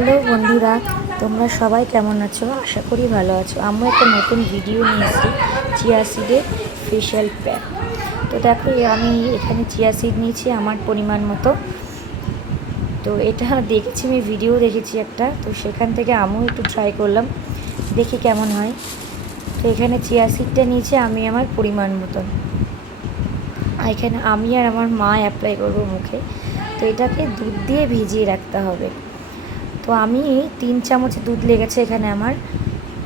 Hello বন্ধুরা, তোমরা সবাই কেমন আছো? আশা করি ভালো আছো। আমরা একটা নতুন ভিডিও নিয়ে এসেছি চিয়া সিডের ফেশিয়াল প্যাক। তো দেখো আমি এখানে চিয়া সিড নিয়েছি আমার পরিমাণ মতো। তো এটা দেখেছি, আমি ভিডিও দেখেছি একটা, তো সেখান থেকে আমিও একটু ট্রাই করলাম, দেখি কেমন হয়। তো এখানে চিয়া সিডটা নিয়েছি আমি আমার পরিমাণ মতন। এখানে আমি আর আমার মা অ্যাপ্লাই করবো মুখে। তো এটাকে দুধ দিয়ে ভিজিয়ে রাখতে হবে। তো আমি 3 চামচ দুধ লেগেছে এখানে আমার।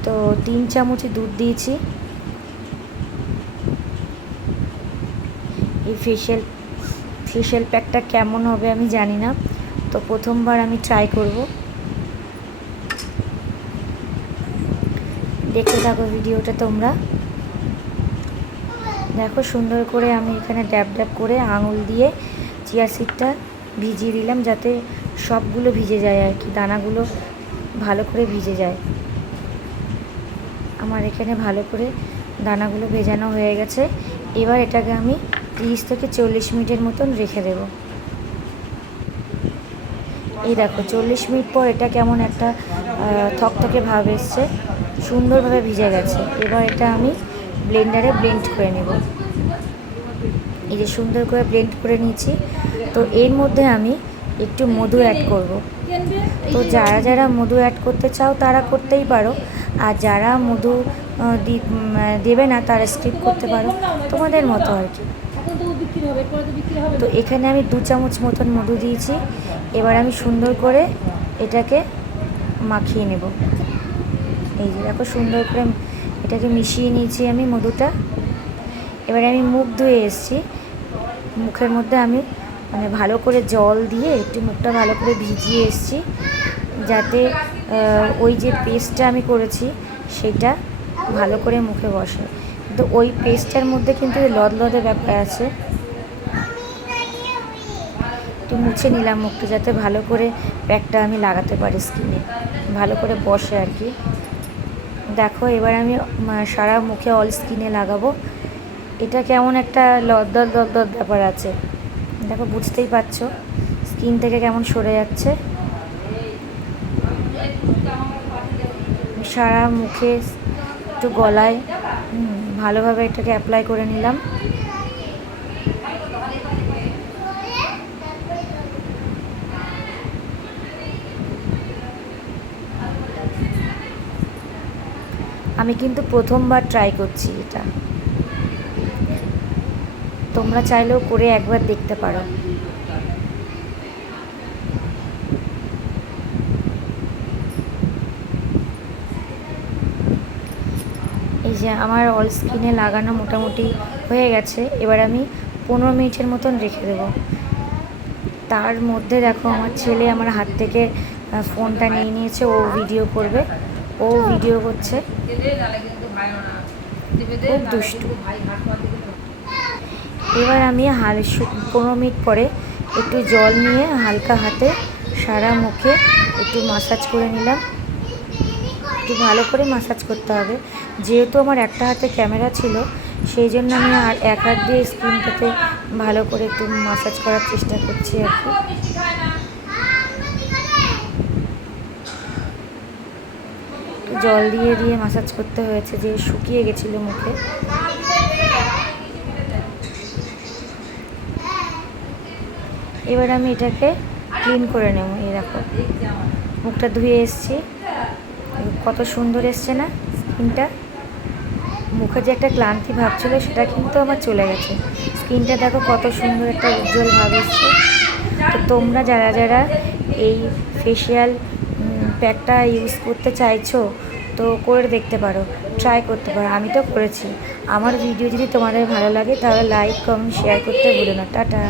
তো 3 চামচ দুধ দিয়েছি। এই ফেশিয়াল প্যাকটা কেমন হবে আমি জানি না, তো প্রথমবার আমি ট্রাই করব। দেখতে থাকো ভিডিওটা তোমরা। দেখো সুন্দর করে আমি এখানে ড্যাব ড্যাব করে আঙুল দিয়ে চিয়া সিডটা ভিজিয়ে দিলাম, যাতে সবগুলো ভিজে যায় আর কি, দানাগুলো ভালো করে ভিজে যায়। আমার এখানে ভালো করে দানাগুলো ভেজানো হয়ে গেছে। এবার এটাকে আমি 30 থেকে 40 মিনিটের মতন রেখে দেব। এই দেখো 40 মিনিট পর এটা কেমন একটা থকথকে ভাব এসছে, সুন্দরভাবে ভিজে গেছে। এবার এটা আমি ব্লেন্ডারে ব্লেন্ড করে নেব। এই যে সুন্দর করে ব্লেন্ড করে নিয়েছি। তো এর মধ্যে আমি একটু মধু অ্যাড করব। তো যারা যারা মধু অ্যাড করতে চাও তারা করতেই পারো, আর যারা মধু দেবে না তারা স্কিপ করতে পারো, তোমাদের মতো আর কি। তো এখানে আমি 2 চামচ মতন মধু দিয়েছি। এবার আমি সুন্দর করে এটাকে মাখিয়ে নেব। এই যে দেখো সুন্দর করে এটাকে মিশিয়ে নিয়েছি আমি মধুটা। এবারে আমি মুখ ধুয়ে এসেছি। মুখের মধ্যে আমি ভালো করে জল দিয়ে একটু মুখটা ভালো করে ভিজিয়ে এসেছি, যাতে ওই যে পেস্টটা আমি করেছি সেটা ভালো করে মুখে বসে। কিন্তু ওই পেস্টটার মধ্যে কিন্তু লদলদে ব্যাপার আছে। একটু মুছে নিলাম মুখটা, যাতে ভালো করে প্যাকটা আমি লাগাতে পারি স্কিনে, ভালো করে বসে আর কি। দেখো এবার আমি সারা মুখে অল স্কিনে লাগাবো। এটা কেমন একটা লদদর লদদর ব্যাপার আছে, দেখো বুঝতেই পারছো স্কিন থেকে কেমন সরে যাচ্ছে। সারা মুখে একটু গলায় ভালোভাবে এটাকে অ্যাপ্লাই করে নিলাম। আমি কিন্তু প্রথমবার ট্রাই করছি এটা, তোমরা চাইলেও করে একবার দেখতে পারো। এই যে আমার অল স্কিনে লাগানো মোটামুটি হয়ে গেছে। এবার আমি 15 মিনিটের মতন রেখে দেবো। তার মধ্যে দেখো আমার ছেলে আমার হাত থেকে ফোনটা নিয়ে নিয়েছে, ও ভিডিও করবে। ও ভিডিও করছে, খুব দুষ্টু। এবার আমি 15 মিনিট পরে একটু জল নিয়ে হালকা হাতে সারা মুখে একটু মাসাজ করে নিলাম। একটু ভালো করে মাসাজ করতে হবে, যেহেতু আমার একটা হাতে ক্যামেরা ছিল, সেই জন্য আমি আর এক হাত দিয়ে স্কিনটাতে ভালো করে একটু মাসাজ করার চেষ্টা করছি আর কি। জল দিয়ে দিয়ে মাসাজ করতে হয়েছে, যে শুকিয়ে গেছিলো মুখে। এবার আমি এটাকে ক্লিন করে নেব। এই দেখো মুখটা ধুয়ে এসেছি, কত সুন্দর এসছে না স্কিনটা। মুখে যে একটা ক্লান্তি ভাব ছিল সেটা কিন্তু আমার চলে গেছে। স্কিনটা দেখো কত সুন্দর একটা উজ্জ্বল ভাব এসছে। তো তোমরা যারা যারা এই ফেশিয়াল প্যাকটা ইউজ করতে চাইছো তো করে দেখতে পারো, ট্রাই করতে পারো। আমি তো করেছি। আমার ভিডিও যদি তোমাদের ভালো লাগে তাহলে লাইক কমেন্ট শেয়ার করতে ভুলো না। টাটা।